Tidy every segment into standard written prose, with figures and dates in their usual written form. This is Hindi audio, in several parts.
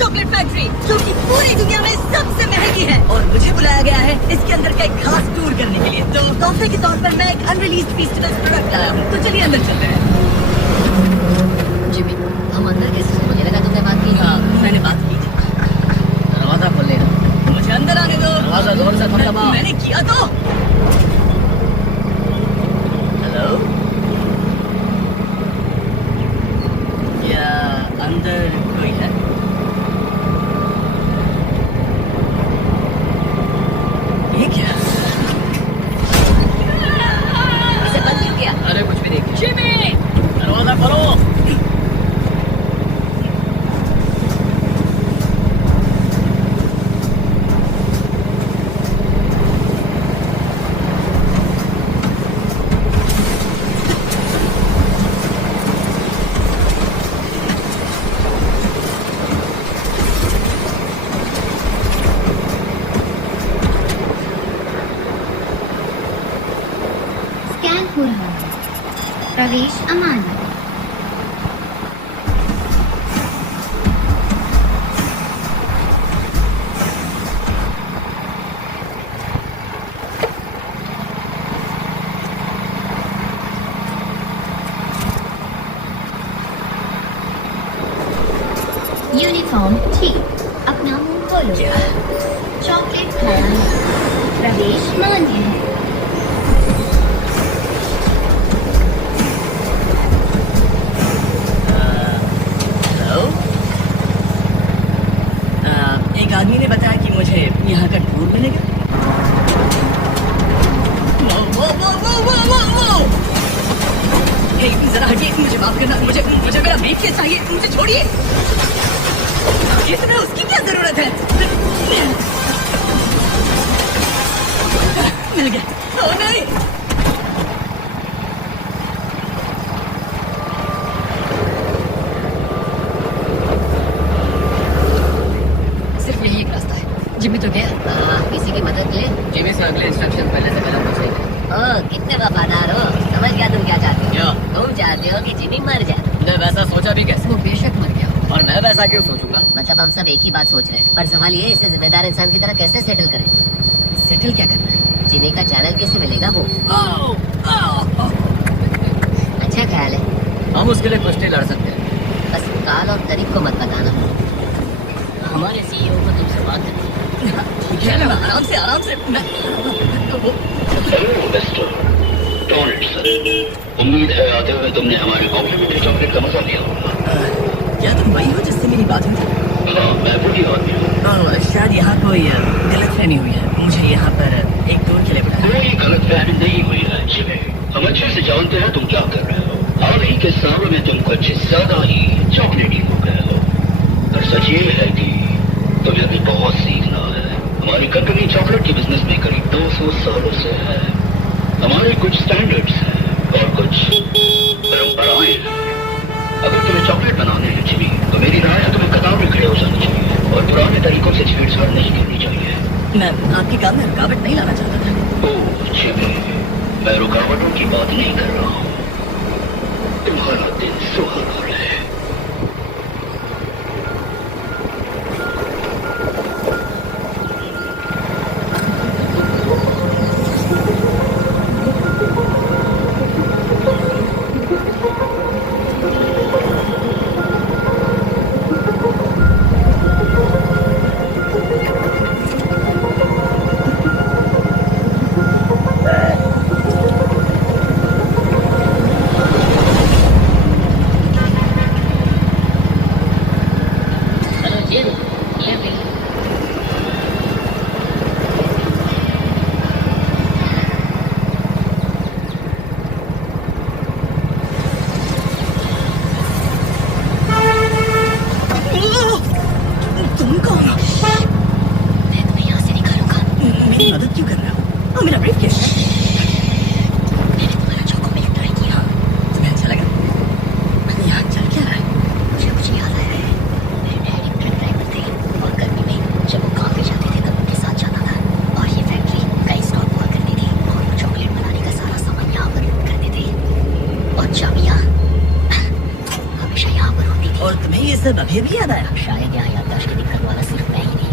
चॉकलेट फैक्ट्री, जो कि पूरी दुनिया में सबसे महंगी है, और मुझे बुलाया गया है इसके अंदर का एक खास टूर करने के लिए। तो तोहफे के तौर पर मैं एक अनरिलीज्ड फेस्टिवल प्रोडक्ट लाया हूँ, तो चलिए अंदर चलते हैं। जिमी, हम अंदर कैसे? मुझे लगा तुमने बात की। हाँ, मैंने बात की। दरवाजा खोल लेना। मुझे अंदर आने दो। दरवाजा जोर से खोल दबाओ। मैंने किया तो। हेलो, क्या अंदर कोई है? ये क्या? इसे बंद क्यों किया? अरे कुछ भी नहीं। जिमी, दरवाजा खोलो। स्कैन हो रहा है। प्रवेश अमान्य। यूनिफॉर्म ठीक। अपना मुंह खोलो। चॉकलेट खाया है। प्रवेश मान्य है। हेलो, एक आदमी ने बताया कि मुझे यहाँ का टूर मिलेगा। वो वो वो वो वो वो वो हे, जरा हटिए, मुझे माफ करना, मुझे मेरा ब्रीफकेस चाहिए, मुझे छोड़िए। इसमें उसकी क्या जरूरत है? मिल गया। ओह नहीं, सिर्फ यही एक रास्ता है। जिमी तो गया। किसी की मदद ले। जिमी से अगले इंस्ट्रक्शन पहले से पहले पूछेंगे। ओह, कितने वफादार हो। समझ गया तुम क्या चाहते हो। क्या? तुम चाहते हो कि जिमी मर जाए। तुमने वैसा सोचा भी कैसे? वो बेशक मर गया। और मैं वैसा क्यों सोचूंगा? मतलब हम सब एक ही बात सोच रहे हैं, पर सवाल ये है इसे जिम्मेदार इंसान की तरह कैसे सेटल करें। सेटल क्या करना है? जिमी का चैनल कैसे मिलेगा वो? अच्छा ख्याल है। हम उसके लिए कुश्ती लड़ सकते हैं। बस काल और तारीख को मत बताना। हमारे सीईओ को तुमसे बात करनी है। आराम से आराम से। हेलो मिस्टर डोनाल्डसन, उम्मीद है आते हुए तुमने हमारे कॉम्प्लीमेंट्री चॉकलेट का मजा लिया होगा। क्या तुम वही हो जिससे मेरी बात हुई थी? हाँ, मैं वही आदमी हूँ। शायद यहाँ कोई गलतफहमी हुई है। मुझे यहाँ पर एक टूर के लिए बुलाया। कोई गलतफहमी नहीं हुई है जिमी, हम अच्छे से जानते हैं तुम क्या कर रहे हो। हाल ही के सालों में तुम कुछ ज्यादा ही चॉकलेटी हो गए हो। पर सच ये है कि तुम्हें अभी बहुत सीखना है। हमारी कंपनी चॉकलेट के बिजनेस में करीब 200 सालों से है। हमारे कुछ स्टैंडर्ड्स हैं और कुछ परंपराएं हैं। अगर तुम्हें चॉकलेट बनाने हैं जिमी, तो मेरी राय है तुम्हें कतार में खड़े हो जाना चाहिए और पुराने तरीकों से छेड़छाड़ नहीं करनी चाहिए। मैं आपके काम में रुकावट नहीं लाना चाहता था। ओह जिमी, मैं रुकावटों की बात नहीं कर रहा हूँ। तुम्हारा दिन सुहाना रहे। ये सब अभी भी याद आया? शायद यहाँ याददाश्त की दिक्कत वाला सिर्फ मैं ही नहीं।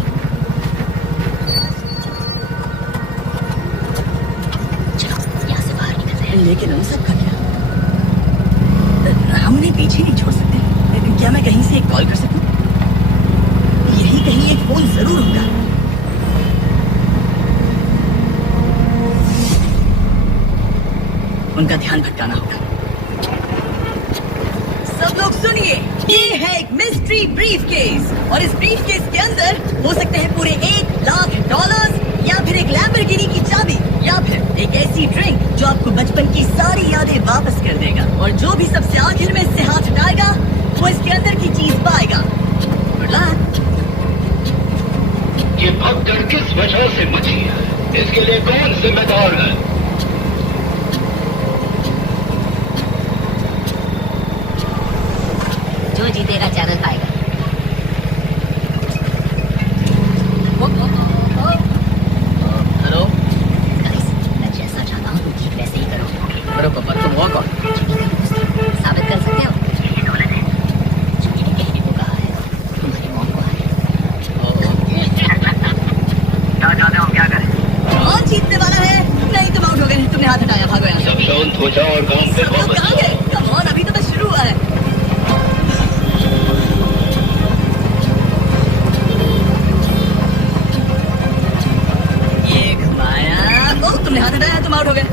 चलो यहाँ से बाहर निकलते हैं। लेकिन उन सब का क्या? हम उन्हें पीछे नहीं छोड़ सकते। क्या मैं कहीं से एक कॉल कर सकूं? यही कहीं एक फोन जरूर होगा। उनका ध्यान भटकाना होगा। सब लोग सुनिए, ये है एक मिस्ट्री ब्रीफकेस और इस ब्रीफकेस के अंदर हो सकते हैं पूरे $1,00,000 या फिर एक लैम्बोर्गिनी की चाबी या फिर एक ऐसी ड्रिंक जो आपको बचपन की सारी यादें वापस कर देगा। और जो भी सबसे आखिर में इससे हाथ हटाएगा वो इसके अंदर की चीज पाएगा। Good luck। ये भगदड़ किस वजह से मची है? इसके लिए कौन जिम्मेदार है? जो जीतेगा चैनल पाएगा। हेलो, गाइस, मैं जैसा चाहता हूँ ठीक वैसे ही करो। करो पापा, तुम हो कौन? साबित कर सकते हो? जिमी ने कहने को कहा है तुम्हारी मौत को आने। क्या चाहते हो, क्या करें? कौन जीतने वाला है? नहीं, तुम आउट हो गए। तुमने हाथ हटाया, भागो यहाँ से। सब शांत हो जाओ और काम पे सब लोग वापस कहाँ जाओ। गए? Come on, अभी तो बस शुरू हुआ है। ये घुमाया। ओह, तुमने हाथ हटाया, तुम आउट हो गए।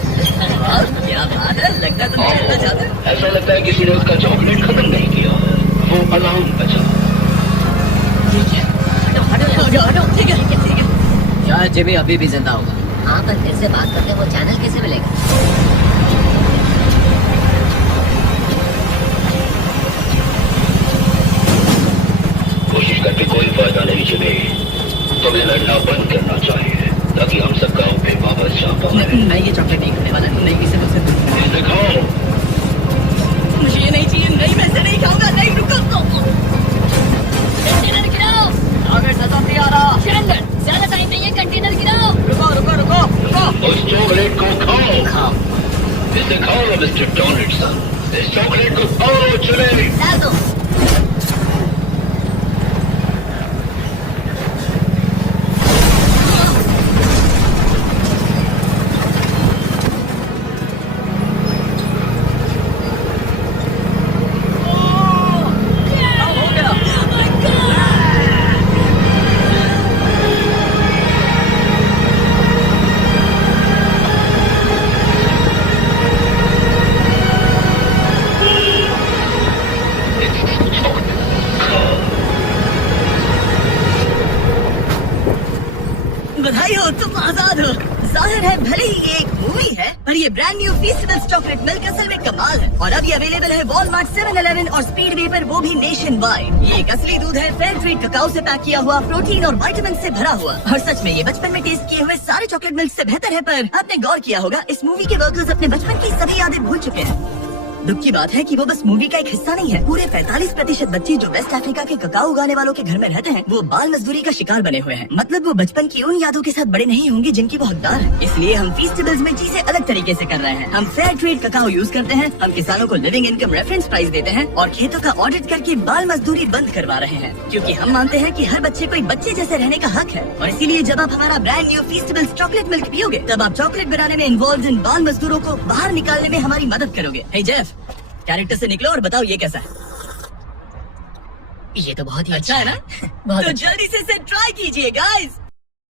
और क्या बात है, लगता है तुम खेलना चाहते हो। ऐसा लगता है किसी ने उसका चॉकलेट खत्म नहीं किया। वो अलार्म बचा। हटो, हटो, ठीक है, ठीक है। शायद जिमी अभी भी जिंदा होगा। हाँ, पर फिर से बात करते वो चैनल कैसे मिलेगा? कोशिश करके कोई फायदा नहीं जिमी। तुम्हें लड़ना बंद करना चाहिए ताकि हम सब गाँव पे वापस जा पाए। मैं ये चॉकलेट नहीं खाने वाला। नहीं, इसे मुझसे दूर करो। इसे खाओ। मुझे ये नहीं चाहिए। नहीं, मैं इसे नहीं खाऊंगा। नहीं, रुको तो। कंटेनर गिराओ। अगर सजा नहीं आ रहा। सुरेंद्र, ज्यादा टाइम नहीं है, कंटेनर गिराओ। रुको, रुको, रुको, रुको। उस चॉकलेट को खाओ। खाओ। इसे खाओ मिस्टर डोनाल्डसन। इस चॉकलेट को खाओ चले। डाल दो। हो गया। बधाई हो, तुम आजाद हो। जाहिर है भले ही ये एक मूवी है, पर ये ब्रांड न्यू फीस्टिवल्स चॉकलेट मिल्क असल में कमाल है। और अब ये अवेलेबल है वॉलमार्ट, 7-Eleven और स्पीडवे पर, वो भी नेशन वाइड। ये एक असली दूध है, फेयर ट्रेड ककाओ से पैक किया हुआ, प्रोटीन और विटामिन से भरा हुआ। और सच में ये बचपन में टेस्ट किए हुए सारे चॉकलेट मिल्क से बेहतर है। पर आपने गौर किया होगा, इस मूवी के वर्कर्स अपने बचपन की सभी यादें भूल चुके हैं। दुख की बात है कि वो बस मूवी का एक हिस्सा नहीं है। पूरे 45% बच्चे जो वेस्ट अफ्रीका के ककाओ उगाने वालों के घर में रहते हैं, वो बाल मजदूरी का शिकार बने हुए हैं। मतलब वो बचपन की उन यादों के साथ बड़े नहीं होंगे जिनकी वो हकदार है। इसलिए हम फेस्टिवल्स में चीजें अलग तरीके से कर रहे हैं। हम फेयर ट्रेड ककाओ यूज करते हैं, हम किसानों को लिविंग इनकम रेफरेंस प्राइस देते हैं और खेतों का ऑडिट करके बाल मजदूरी बंद करवा रहे हैं। क्योंकि हम मानते हैं कि हर बच्चे को एक बच्चे जैसे रहने का हक है। और इसीलिए जब आप हमारा brand new festivals chocolate milk पियोगे, तब आप चॉकलेट बनाने में इन्वॉल्व इन बाल मजदूरों को बाहर निकालने में हमारी मदद करोगे। हे जेफ, कैरेक्टर से निकलो और बताओ ये कैसा है। ये तो बहुत ही अच्छा है ना? बहुत तो अच्छा। जल्दी से इसे ट्राई कीजिए गाइस।